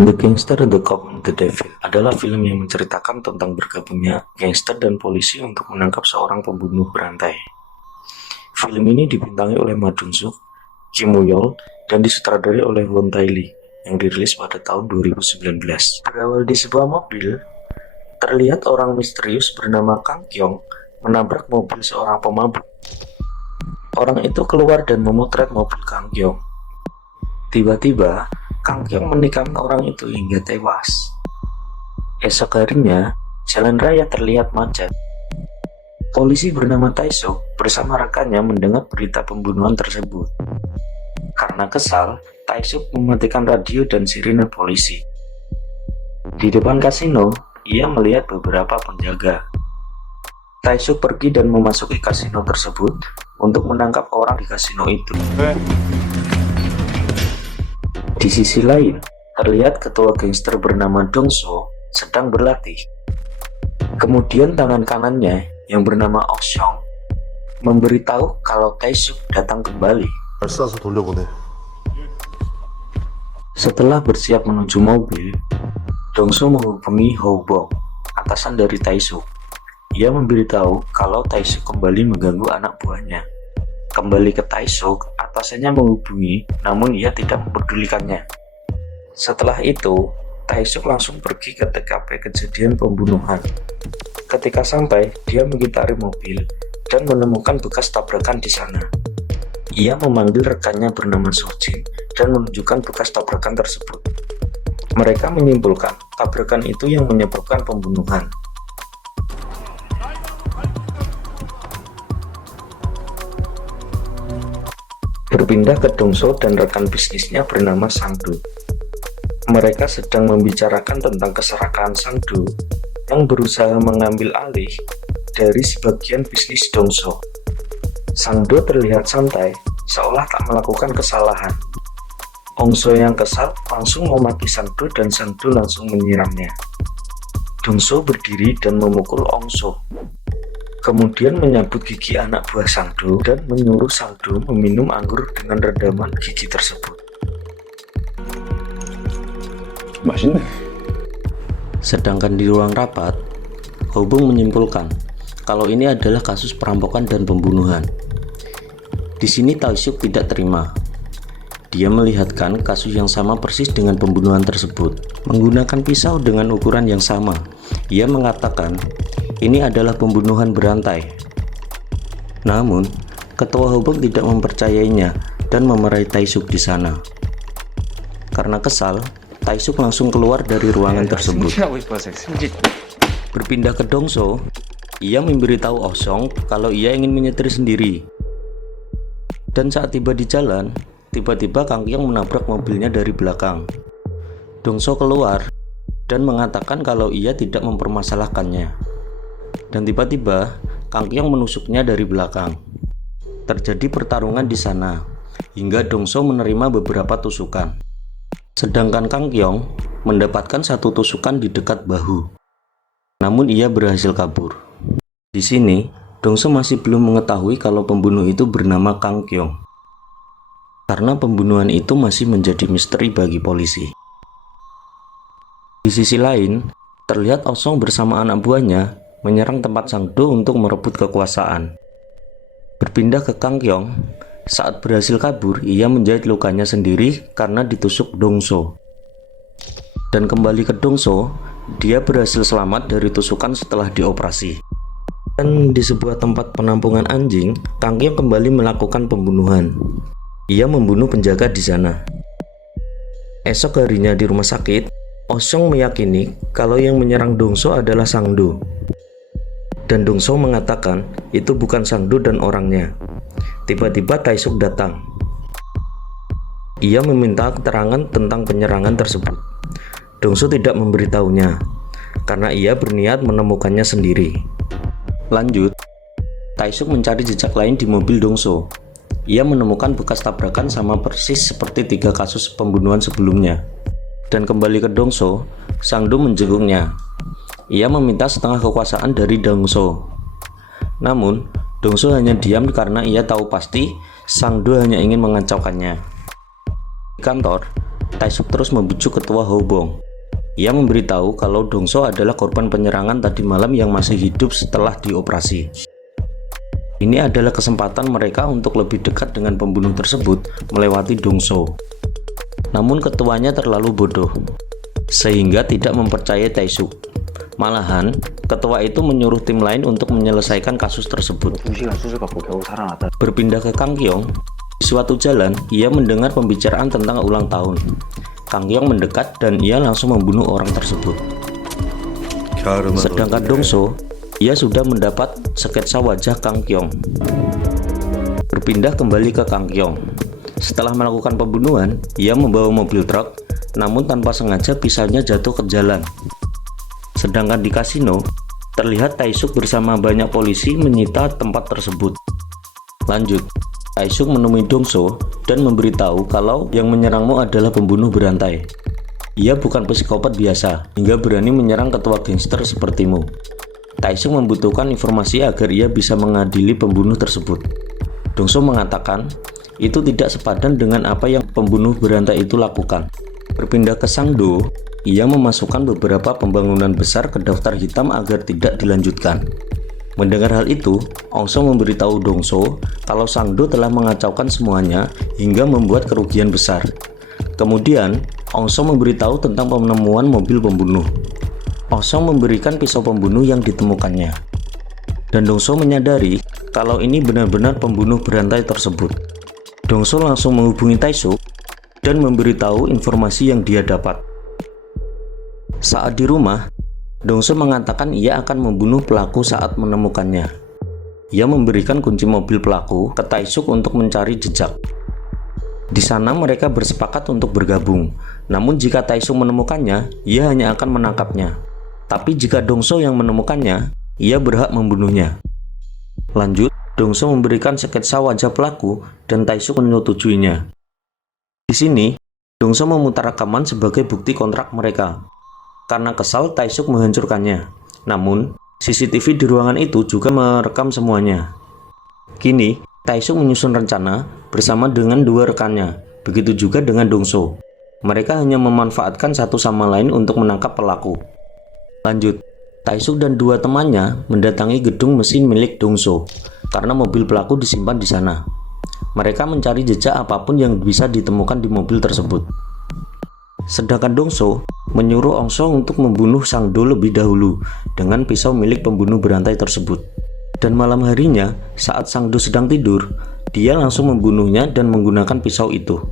The Gangster, The Cop, The Devil adalah film yang menceritakan tentang bergabungnya gangster dan polisi untuk menangkap seorang pembunuh berantai. Film ini dibintangi oleh Ma Dong-seok, Kim Woo-yeol, dan disutradarai oleh Won Tae-lee yang dirilis pada tahun 2019. Berawal di sebuah mobil, terlihat orang misterius bernama Kang Kyung menabrak mobil seorang pemabuk. Orang itu keluar dan memotret mobil Kang Kyung. Tiba-tiba, Kang Kyung menikam orang itu hingga tewas. Esok harinya, jalan raya terlihat macet. Polisi bernama Tae-suk bersama rekannya mendengar berita pembunuhan tersebut. Karena kesal, Tae-suk mematikan radio dan sirine polisi. Di depan kasino, ia melihat beberapa penjaga. Tae-suk pergi dan memasuki kasino tersebut untuk menangkap orang di kasino itu. Di sisi lain, terlihat ketua gangster bernama Dong-so sedang berlatih. Kemudian tangan kanannya yang bernama Oh Seong memberitahu kalau Tae-suk datang kembali. Setelah bersiap menuju mobil, Dong-so menghubungi Ho Bong, atasan dari Tae-suk. Ia memberitahu kalau Tae-suk kembali mengganggu anak buahnya. Kembali ke Tae-suk, atasannya menghubungi, namun ia tidak mempedulikannya. Setelah itu, Tae-suk langsung pergi ke TKP kejadian pembunuhan. Ketika sampai, dia mengitari mobil dan menemukan bekas tabrakan di sana. Ia memanggil rekannya bernama Sojin dan menunjukkan bekas tabrakan tersebut. Mereka menyimpulkan tabrakan itu yang menyebabkan pembunuhan. Berpindah ke Dong-so dan rekan bisnisnya bernama Sang-do. Mereka sedang membicarakan tentang keserakahan Sang-do yang berusaha mengambil alih dari sebagian bisnis Dong-so. Sang-do terlihat santai, seolah tak melakukan kesalahan. Ong-so yang kesal langsung memaki Sang-do dan Sang-do langsung menyiramnya. Dong-so berdiri dan memukul Ong-so. Kemudian menyabut gigi anak buah Sang-do dan menyuruh Sang-do meminum anggur dengan redaman gigi tersebut. Sedangkan di ruang rapat, Ho Bong menyimpulkan kalau ini adalah kasus perampokan dan pembunuhan. Di sini Tae-suk tidak terima. Dia melihatkan kasus yang sama persis dengan pembunuhan tersebut, menggunakan pisau dengan ukuran yang sama. Ia mengatakan ini adalah pembunuhan berantai. Namun, ketua Ho Bong tidak mempercayainya dan memarahi Tae-suk di sana. Karena kesal, Tae-suk langsung keluar dari ruangan tersebut. Berpindah ke Dong-so, ia memberitahu Oh Seong kalau ia ingin menyetir sendiri. Dan saat tiba di jalan, tiba-tiba Kang Kyung menabrak mobilnya dari belakang. Dong-so keluar dan mengatakan kalau ia tidak mempermasalahkannya. Dan tiba-tiba Kang Kyung menusuknya dari belakang. Terjadi pertarungan di sana hingga Dong-so menerima beberapa tusukan. Sedangkan Kang Kyung mendapatkan satu tusukan di dekat bahu. Namun ia berhasil kabur. Di sini Dong-so masih belum mengetahui kalau pembunuh itu bernama Kang Kyung. Karena pembunuhan itu masih menjadi misteri bagi polisi. Di sisi lain, terlihat Oh Seong bersama anak buahnya menyerang tempat Sang-do untuk merebut kekuasaan. Berpindah ke Kang Kyung, saat berhasil kabur, ia menjahit lukanya sendiri karena ditusuk Dong-so. Dan kembali ke Dong-so, dia berhasil selamat dari tusukan setelah dioperasi. Dan di sebuah tempat penampungan anjing, Kang Kyung kembali melakukan pembunuhan. Ia membunuh penjaga di sana. Esok harinya di rumah sakit, Oh Seong meyakini kalau yang menyerang Dong-so adalah Sang-do. Dan Dong-so mengatakan itu bukan Sang-do dan orangnya. Tiba-tiba Tae-suk datang. Ia meminta keterangan tentang penyerangan tersebut. Dong-so tidak memberitahunya karena ia berniat menemukannya sendiri. Lanjut, Tae-suk mencari jejak lain di mobil Dong-so. Ia menemukan bekas tabrakan sama persis seperti 3 kasus pembunuhan sebelumnya. Dan kembali ke Dong-so, Sang-do menjenguknya. Ia meminta setengah kekuasaan dari Dong-so. Namun, Dong-so hanya diam karena ia tahu pasti Sang-do hanya ingin mengacaukannya. Di kantor, Taesuk terus membujuk ketua Hobong. Ia memberitahu kalau Dongso adalah korban penyerangan tadi malam yang masih hidup setelah dioperasi. Ini adalah kesempatan mereka untuk lebih dekat dengan pembunuh tersebut melewati Dongso. Namun ketuanya terlalu bodoh, sehingga tidak mempercayai Taesuk. Malahan, ketua itu menyuruh tim lain untuk menyelesaikan kasus tersebut. Berpindah ke Kang Kyong, di suatu jalan, ia mendengar pembicaraan tentang ulang tahun. Kang Kyong mendekat dan ia langsung membunuh orang tersebut. Sedangkan Dongso, ia sudah mendapat sketsa wajah Kang Kyong. Berpindah kembali ke Kang Kyong. Setelah melakukan pembunuhan, ia membawa mobil truk, namun tanpa sengaja pisaunya jatuh ke jalan. Sedangkan di kasino, terlihat Taesuk bersama banyak polisi menyita tempat tersebut. Lanjut, Taesuk menemui Dongso dan memberitahu kalau yang menyerangmu adalah pembunuh berantai. Ia bukan psikopat biasa hingga berani menyerang ketua gangster sepertimu. Taesuk membutuhkan informasi agar ia bisa mengadili pembunuh tersebut. Dongso mengatakan itu tidak sepadan dengan apa yang pembunuh berantai itu lakukan. Berpindah ke Sangdo, ia memasukkan beberapa pembangunan besar ke daftar hitam agar tidak dilanjutkan. Mendengar hal itu, Ongso memberitahu Dongso kalau Sangdo telah mengacaukan semuanya hingga membuat kerugian besar. Kemudian, Ongso memberitahu tentang penemuan mobil pembunuh. Ongso memberikan pisau pembunuh yang ditemukannya. Dan Dongso menyadari kalau ini benar-benar pembunuh berantai tersebut. Dongso langsung menghubungi Taesuk dan memberitahu informasi yang dia dapat. Saat di rumah, Dongso mengatakan ia akan membunuh pelaku saat menemukannya. Ia memberikan kunci mobil pelaku ke Taesuk untuk mencari jejak. Di sana mereka bersepakat untuk bergabung. Namun jika Taesuk menemukannya, ia hanya akan menangkapnya. Tapi jika Dongso yang menemukannya, ia berhak membunuhnya. Lanjut, Dongso memberikan sketsa wajah pelaku dan Taesuk menyetujuinya. Di sini, Dongso memutar rekaman sebagai bukti kontrak mereka. Karena kesal, Taesuk menghancurkannya. Namun, CCTV di ruangan itu juga merekam semuanya. Kini, Taesuk menyusun rencana bersama dengan dua rekannya. Begitu juga dengan Dongso. Mereka hanya memanfaatkan satu sama lain untuk menangkap pelaku. Lanjut, Taesuk dan dua temannya mendatangi gedung mesin milik Dongso karena mobil pelaku disimpan di sana. Mereka mencari jejak apapun yang bisa ditemukan di mobil tersebut. Sedangkan Dongso menyuruh Ongso untuk membunuh Sangdo lebih dahulu dengan pisau milik pembunuh berantai tersebut. Dan malam harinya, saat Sangdo sedang tidur, dia langsung membunuhnya dan menggunakan pisau itu.